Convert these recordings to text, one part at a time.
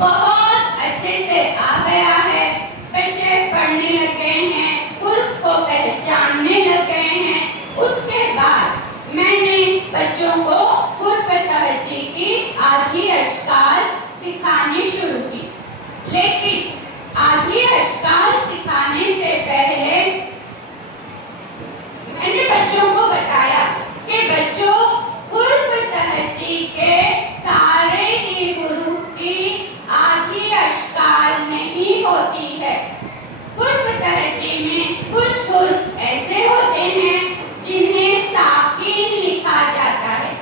بہت اچھے سے آ گیا ہے. بچے پڑھنے لگے ہیں, حروف کو پہچاننے لگے ہیں. اس کے بعد میں نے بچوں کو حروف تہجی کی آدھی اشکال سکھانی شروع کی. لیکن آدھی اشکال سکھانے سے پہلے میں نے بچوں کو بتایا کہ بچوں حروف تہجی کے سارے ہی حروف کی آدھی اشکال نہیں ہوتی ہے. حروف تہجی میں کچھ حروف ایسے ہوتے ہیں جنہیں ساکن لکھا جاتا ہے.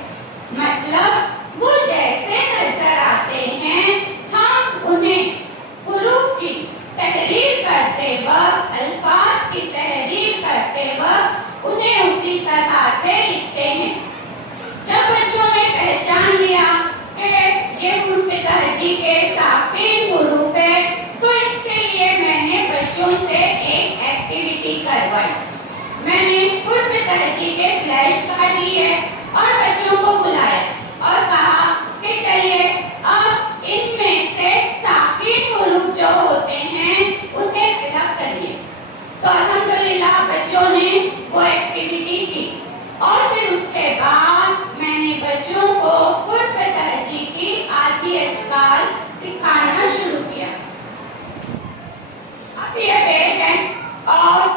مطلب وہ جیسے نظر آتے ہیں ہم انہیں حروف کی تحریر کرتے وقت, الفاظ کی تحریر کرتے وقت انہیں اسی طرح سے لکھتے ہیں. جب بچوں نے پہچان لیا کہ یہ حروف تہجی کے ساکن حروف ہے تو اس کے لیے میں نے بچوں سے ایک ایکٹیویٹی کروائی. میں نے حروف تہجی کے فلیش کارڈ لیے اور بچوں کو بلایا اور کہا کہ چلیے اب ان میں سے ساکن حروف جو ہوتے ہیں انہیں فلپ کریے. تو الحمدللہ بچوں نے وہ ایکٹیویٹی کی اور پھر اس کے بعد میں نے بچوں کو حروف تہجی کی آدھی اشکال سکھانا شروع کیا. اب یہ بیگ ہے اور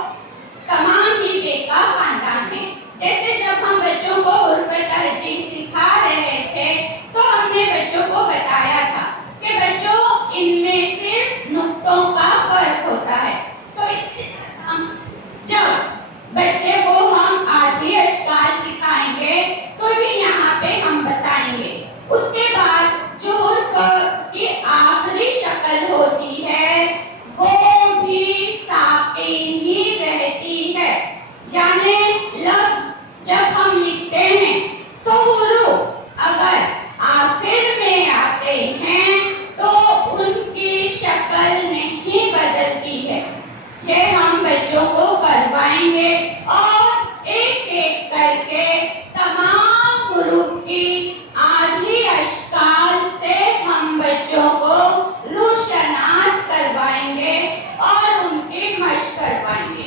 تمام ہی بیگ کا خاندان ہے. جیسے جب ہم بچوں کو حروف تہجی سکھا رہے تھے تو ہم نے بچوں کو بتایا تھا کہ بچوں ان میں صرف نقطوں کا فرق ہوتا ہے. تو اس کے ساتھ ہم جب بچے کو ہم آدھی اشکال سکھائیں گے تو بھی یہاں پہ ہم بتائیں گے. اس کے بعد جو حروف کی آخری شکل ہوتی ہے وہ بھی ساکن ہی رہتی ہے. یعنی لفظ جب ہم لکھتے ہیں تو حروف اگر آخر میں آتے ہیں تو ان کی شکل نہیں بدلتی ہے. یہ ہم بچوں کو کروائیں گے اور ایک ایک کر کے تمام حروف کی آدھی اشکال سے ہم بچوں کو روشناس کروائیں گے اور ان کی مشق کروائیں گے.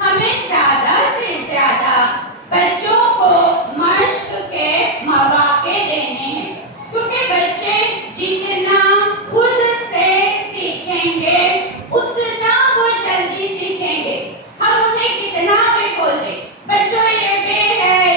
ہمیں زیادہ سے زیادہ بچوں کو مشق کے مواقع دینے ہیں کیونکہ بچے جتنا خود سے سیکھیں گے اتنا وہ جلدی سیکھیں گے. ہم انہیں کتنا بھی بول دیں بچوں یہ بے ہے,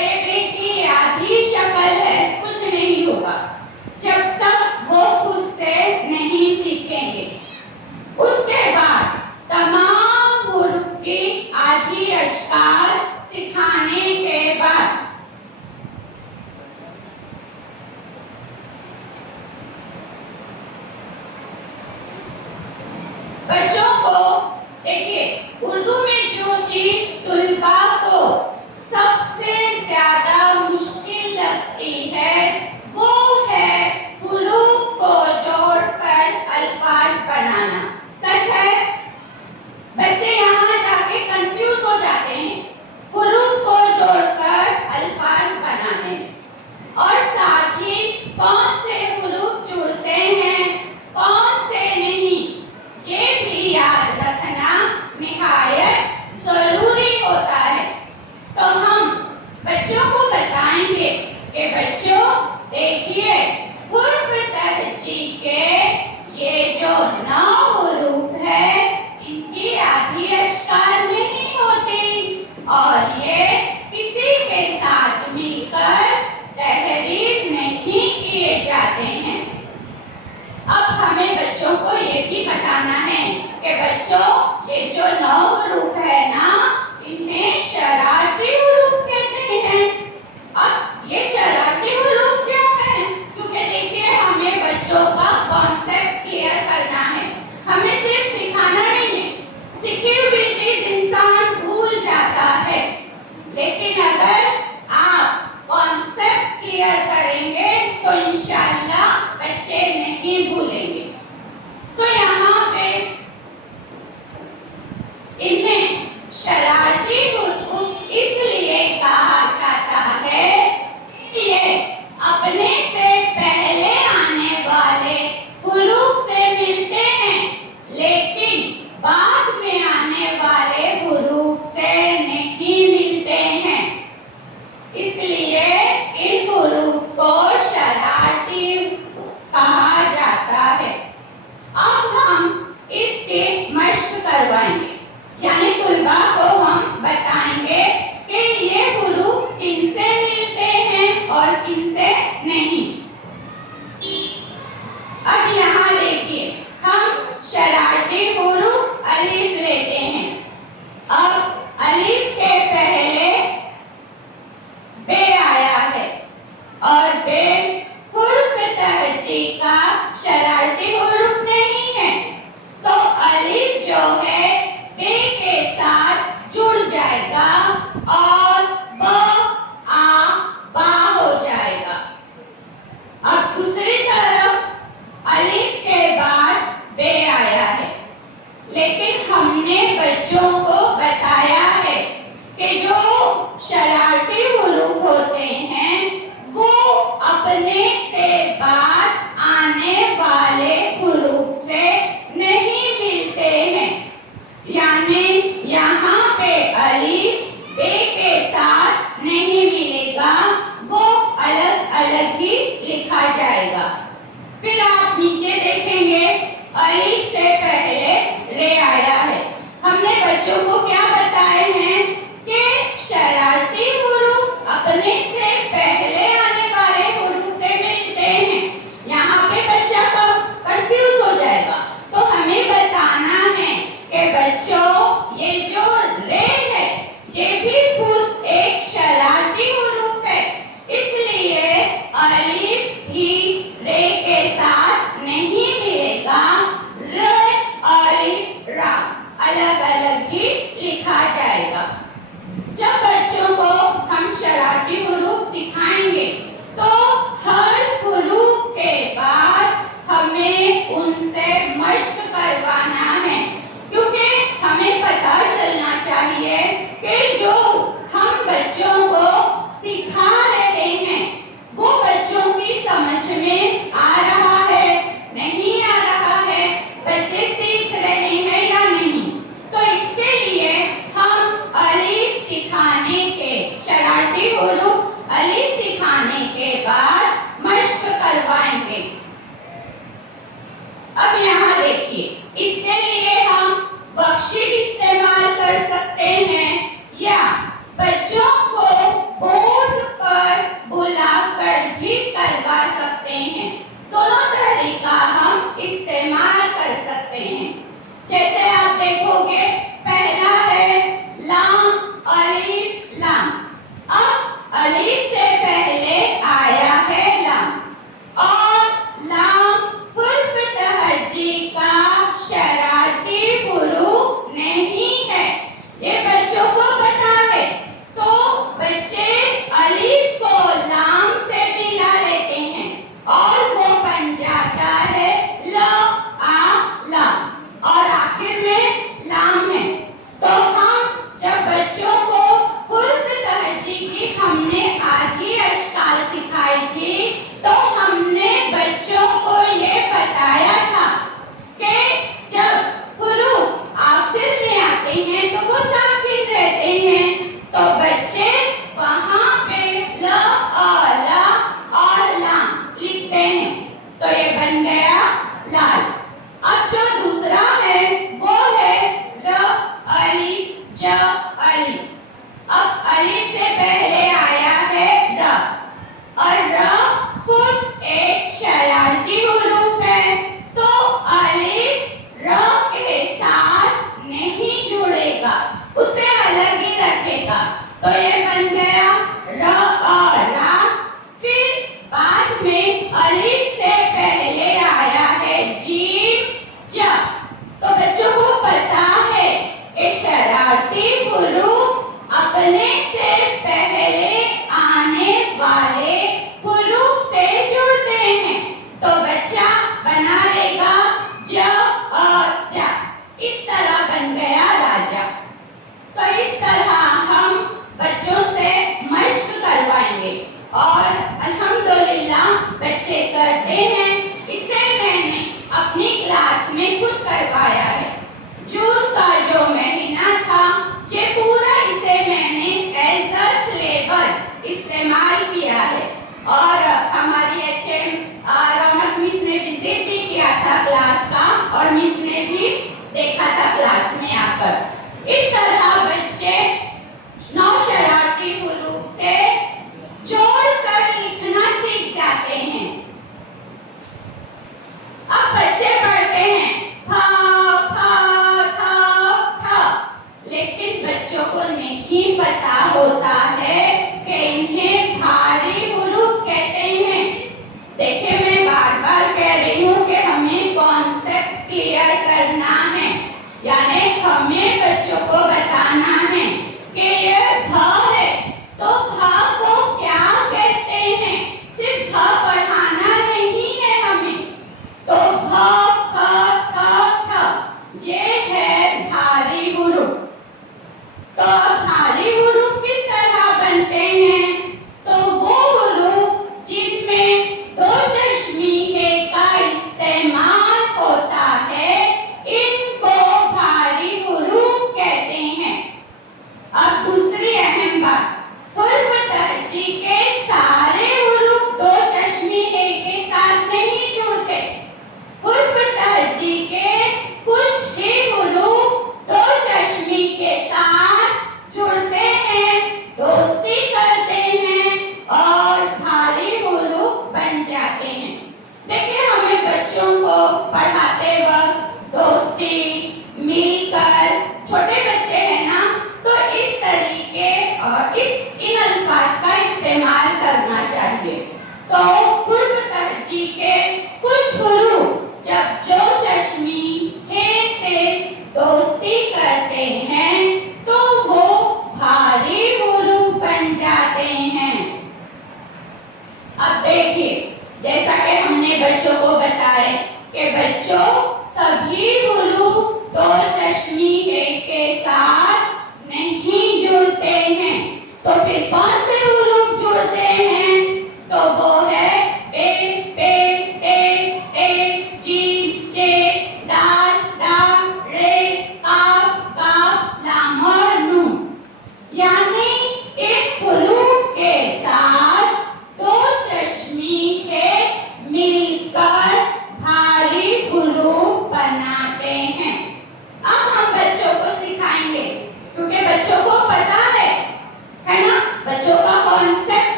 الف سے پہلے آیا ہے لام، اور لام حرف تہجی کا شرارتی حروف نہیں ہے، یہ بچوں کو پتا ہے۔ تو بچے الف کو لام سے ملا لیتے ہیں اور وہ بن جاتا ہے ل آ لام، اور آخر میں لام ہے۔ تو ہم جب بچوں کو حرف تہجی کی ہم نے آدھی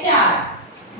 4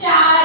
4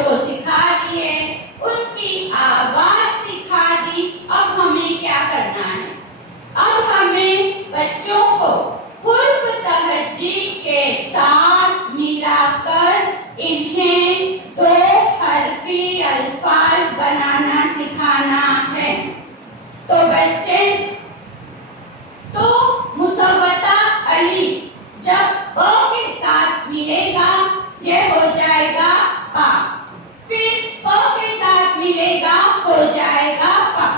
بچوں کو سکھا دیے، ان کی آواز سکھا دی۔ اب ہمیں کیا کرنا ہے؟ اب ہمیں بچوں کو حرف تہجی کے ساتھ ملا کر انہیں 2 حرفی الفاظ بنانا سکھانا ہے۔ تو بچے، تو مصوتہ الف جب ب کے ساتھ ملے گا یہ ہو جائے گا با، پھر ب کے ساتھ ملے گا ہو جائے گا پا۔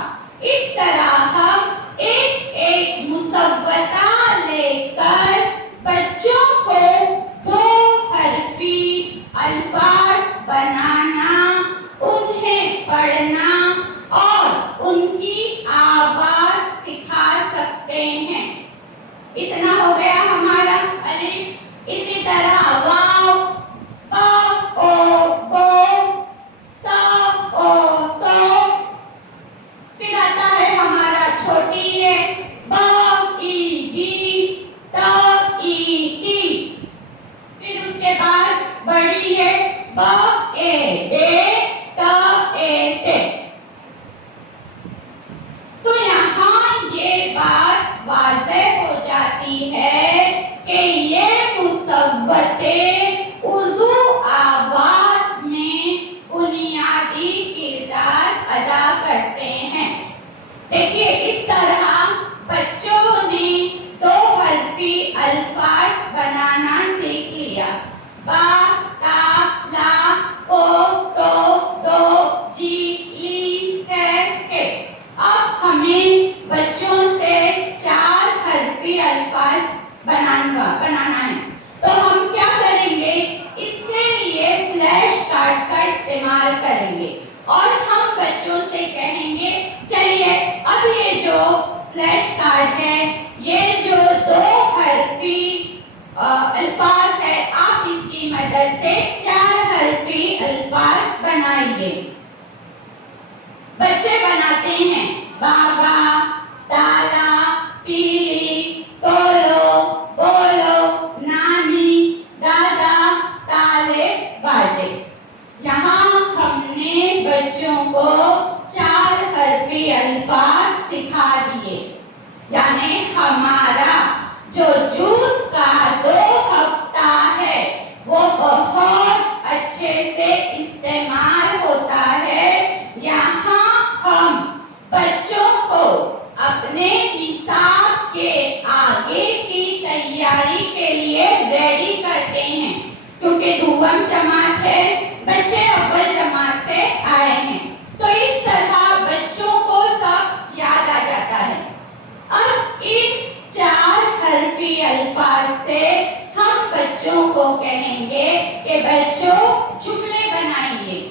اس طرح ہم ایک ایک مصوتہ لے کر بچوں کو 2 حرفی الفاظ بنانا، انہیں پڑھنا اور ان کی آواز سکھا سکتے ہیں۔ اتنا ہو گیا ہمارا الف۔ اسی طرح واو، پا او بو، تا او تو، پھر آتا ہے ہمارا چھوٹی ہے با ای بی، تا ای ٹی، پھر اس کے بعد بڑی ہے با اے بے، تا اے تے۔ تو یہاں یہ بات واضح ہو جاتی ہے کہ یہ مصوتیں اردو آواز میں بنیادی کردار ادا کرتے ہیں۔ دیکھیے اس طرح بچوں نے 2 حرفی الفاظ بنانا سیکھ لیا، با، تا، لا، پو، تو، دو، جی، لی، ہے، کے۔ اب ہمیں بچوں سے 4 حرفی الفاظ بنانا ہے۔ تو ہم کیا کریں گے؟ اس کے لیے فلیش کارڈ کا استعمال کریں گے اور ہم بچوں سے کہیں گے چلیے اب یہ جو فلیش کارڈ ہے، یہ جو 2 حرفی الفاظ ہے، آپ اس کی مدد سے 4 حرفی الفاظ بنائیے۔ بچے بناتے ہیں بابا، تالا، پیلی، تولو، بولو، نانی، دادا، تالے، باجے۔ یہاں ہم نے بچوں کو 4 حرفی الفاظ سکھا دیے، یعنی ہمارا جو جوت کا 2 ہفتہ ہے وہ بہت اچھے سے استعمال ہوتا ہے۔ یہاں ہم بچوں کو اپنے نصاب کے آگے کی تیاری کے لیے ریڈی کرتے ہیں، کیونکہ دوم جماعت ہے، بچے اول جماعت سے آئے ہیں، تو اس طرح بچوں کو سب یاد آ جاتا ہے۔ اب ان 4 حرفی الفاظ سے ہم بچوں کو کہیں گے کہ بچوں جملے بنائیے۔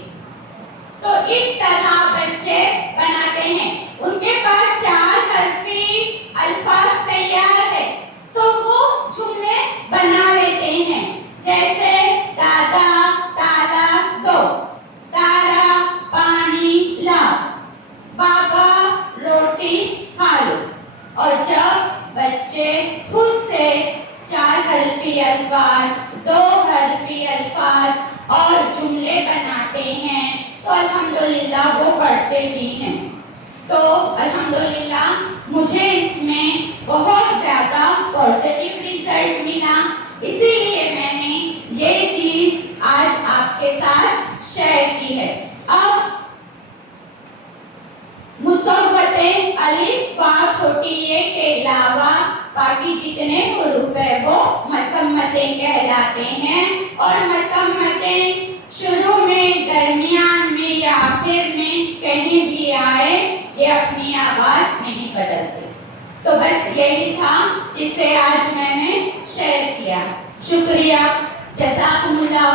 تو اس طرح بچے بناتے ہیں، ان کے پاس 4 حرفی الفاظ تیار ہے تو وہ جملے بنا لیتے ہیں، جیسے دادا تالا دو، تالا پانی لا، بابا روٹی کھا لو۔ اور جب بچے خود سے 4 حرفی الفاظ، 2 حرفی الفاظ اور جملے بناتے ہیں تو الحمدللہ وہ پڑھتے بھی ہیں۔ تو الحمدللہ مجھے اس میں بہت زیادہ پازیٹیو رزلٹ ملا، اسی لیے میں نے یہ چیز آج آپ کے ساتھ شیئر کی ہے۔ اب مصوتیں الف، واو، چھوٹی یہ کے علاوہ باقی جتنے حروف ہیں وہ مصمتیں کہلاتے ہیں، اور مصمتیں شروع میں، درمیان میں یا آخر میں کہیں بھی آئے یہ اپنی آواز نہیں بدلتے۔ تو بس یہی تھا جسے آج میں نے شیئر کیا۔ شکریہ، جزاکم اللہ